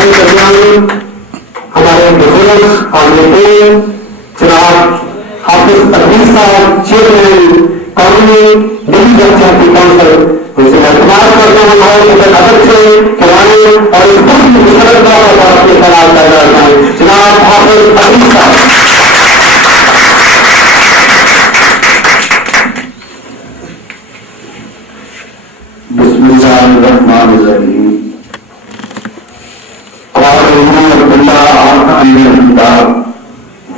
اجتماعی درمیان ہمارے بزرگ عاملین جناب حافظ عزیز صاحب چیئرمین قومی ڈگری پنچایتی کونسل ان سے اعتماد کرتا ہوں اور ادب سے کرانے اور اس ملک کی مسرت اور اپنے خیال کر رہا ہے جناب حافظ عزیز صاحب. بسم اللہ الرحمن الرحیم. قال عبد الله عن الكتاب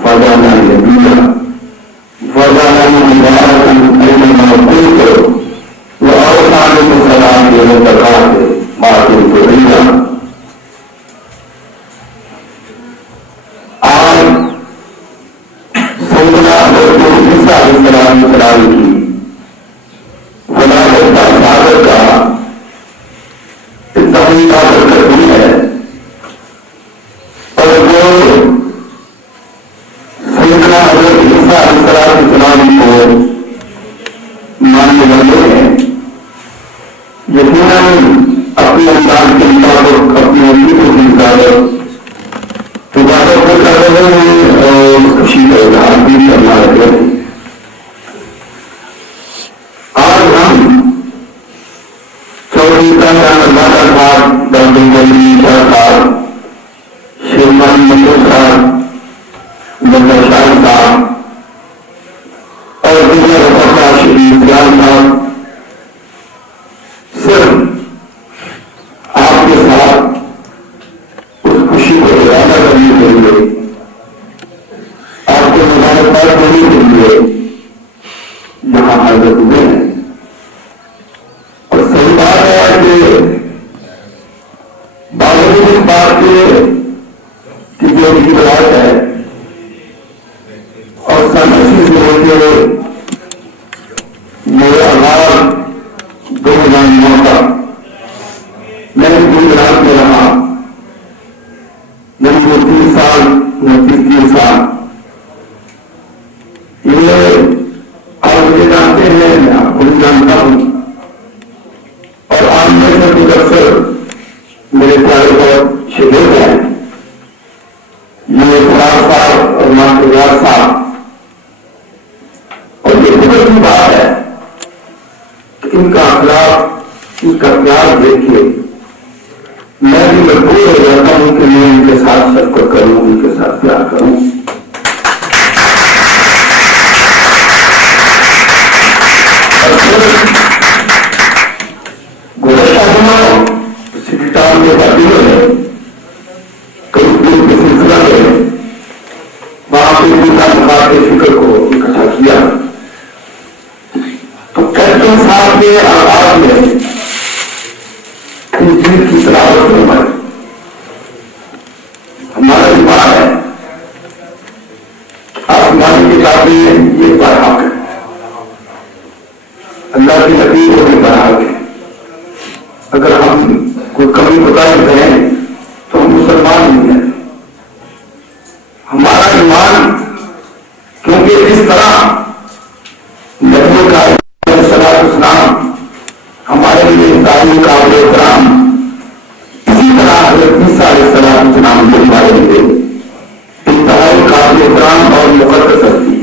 فجعلنا نبيا وجعلنا مباركا اينما كنت واوصاني بالصلاه والزكاه ما كنت حيا. آج سیدنا حضرت عیسیٰ علیہ السلام کی ولادت کا شہادت کا اتنی بات کرتی ہے اور جو سیدنا حضرت عیسیٰ علیہ السلام کو ماننے والے ہیں یقیناً اپنے انداز کے مطابق اپنی عقیدت کی عبادت کو کر رہے ہیں اور خوشی کا اظہار بھی کرنا رہتے ہیں. آج ہم چوری کا اللہ گھاٹ دردی صاحب شیرمان منظور صاحب مدر شاہ صاحب اور دیگر وفا شریف جان صاحب صرف آپ کے ساتھ اس خوشی کو ارادہ کرنے کے لیے آپ کو مبارکباد دینے کے لیے یہاں حاضر ہوئے ہیں. اور صحیح بات ہے کہ باوجود اس بات کے کہ جو ان کی روایت ہے اور سنسی سے ہو کے میرے آغاز 2009 کا میں گجرات میں رہا یعنی وہ 30 سال 29 سال یہ آپ مجھے جانتے ہیں میں آپ کو جانتا ہوں اور آپ میں سے کچھ اکثر میرے پیارے بہت شہید ہیں یہ فراغ صاحب اور مانتیار صاحب اور یہ خبر کی بات ہے کہ ان کا اخلاق ان کا پیار دیکھ کے میں بھی مجبور ہو جاتا ہوں کہ میں ان کے ساتھ شفقت کروں ان کے ساتھ پیار کروں. گزشتہ دنوں سٹی ٹاؤن کے باتوں میں کئی دن کے سلسلہ میں وہاں پہ مقابلے فکر کو اکٹھا کیا تو کیپٹن صاحب کے آغاز میں انجیل کی تلاوت فرمائی. ہمارا ایمان ہے آسمانی کتابیں یہ برحق ہے اللہ کی نبی کو بھی برحق ہے. اگر ہم کوئی کمی بتائے ہیں تو ہم مسلمان نہیں ہیں. ہمارا ایمان کیونکہ اس طرح نبی کا اسلام ہمارے لیے تعلیم قابل احترام اسی طرح حضرت عیسیٰ علیہ السلام اسلام بھی ہمارے لیے انتہائی قابل احترام اور مقدس ہستی ہے.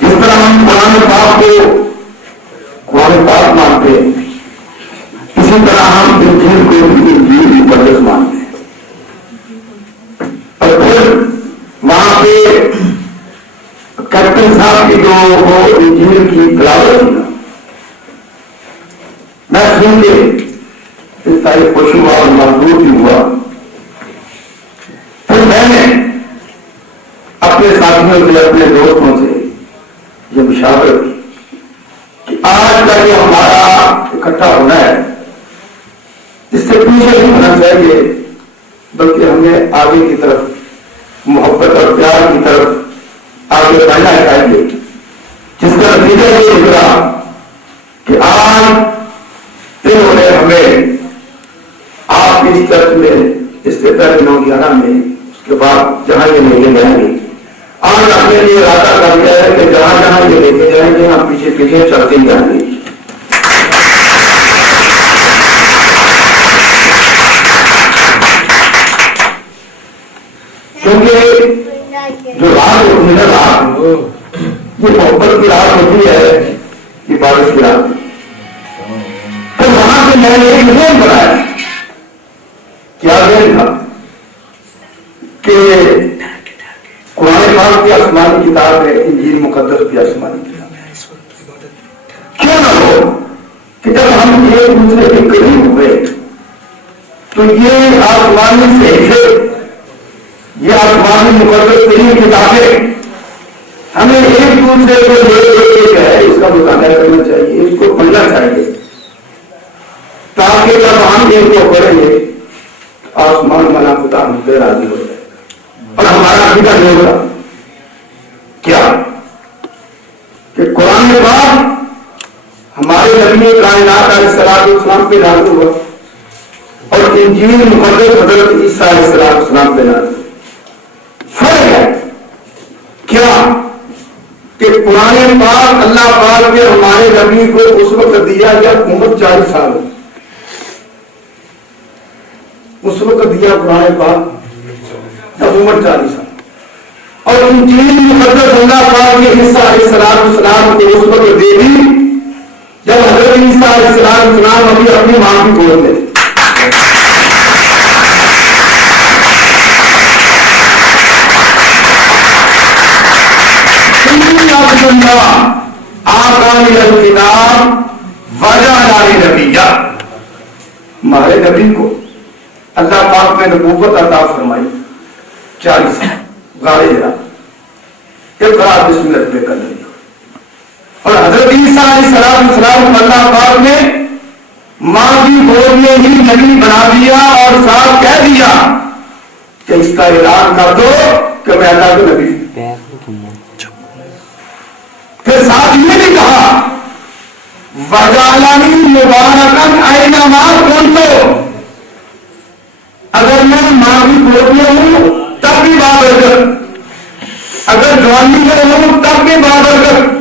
جس طرح ہم قرآن پاک مانتے ہیں اسی طرح ہم انجیل کو بھی انجیل مقدس مانتے ہیں. اور پھر وہاں پہ کیپٹن صاحب کی جو وہ انجیل کی تلاوت تھی میں سن کے اس سارے خوشی ہوا اور مضبوط بھی ہوا. پھر میں نے اپنے ساتھیوں سے اپنے دوستوں سے یہ مشاورت کی کہ آج کا یہ ہمارا اکٹھا ہونا ہے اس سے پیچھے نہیں ہونا چاہیے بلکہ ہمیں آگے کی طرف محبت اور پیار کی طرف آگے بڑھنا چاہیے. جس کا نتیجہ یہ نکلا کہ آج انہوں نے ہمیں آپ کی اس چرچ میں استعداد 9/11 میں اس کے بعد جہاں یہ لے کے جائیں گے آج اپنے لیے ارادہ کر دیا ہے کہ جہاں جہاں یہ لے کے جائیں گے ہم پیچھے پیچھے چلتے جائیں گے. کیونکہ جو رات ہوتی ہے رات یہ محبت کی رات ہوتی ہے، یہ بارش کی رات. تو وہاں سے میں نے ایک ذہن بنایا. کیا ذہن تھا کہ قرآن پاک کی آسمانی کتاب ہے، انجیل مقدس کی آسمانی کتاب ہے. کیوں نہ ہو کہ جب ہم ایک دوسرے کے قریب ہوئے تو یہ آسمانی سے یہ آسمانی مقدس ترین کتابیں ہمیں ایک دوسرے کو ایک ہے اس کا مطالعہ کرنا چاہیے، اس کو پڑھنا چاہیے، تاکہ جب ہم ان کو پڑھیں گے آسمان والا خدا ہم پہ راضی ہو جائے گا. اور ہمارا عقیدہ یہ ہوگا کیا کہ قرآن پاک ہمارے نبی کائنات علیہ السلام پہ نازل ہوا اور انجیل مقدس حضرت عیسیٰ علیہ السلام پہ نازل. فرق ہے کیا کہ قرآن پاک اللہ پاک نے ہمارے نبی کو اس وقت دیا جب عمر 40 سال ہو. اس وقت دیا قرآن پاک جب عمر 40 سال. اور انجیل مقدس اللہ پاک نے عیسیٰ علیہ السلام کو اس وقت دے دی جب حضرت عیسیٰ علیہ السلام ابھی اپنی ماں کی گود میں. ہمارے نبی کو اللہ پاک میں نبوت عطا فرمائی 40 غار حرا اقرا بسم اللہ پہ کر دیا. اور حضرت عیسیٰ علیہ السلام اللہ پاک نے ماں کی گود میں ہی نبی بنا دیا اور صاحب کہہ دیا کہ اس کا اعلان کر دو کہ میں اللہ کے نبی. پھر ساتھ یہ بھی کہا وَجَعَلَنِي مُبَارَكًا أَيْنَمَا كُنتُ. اگر میں ماں کی گود میں ہوں تب بھی بابرکت، اگر جوانی میں ہوں تب بھی بابرکت،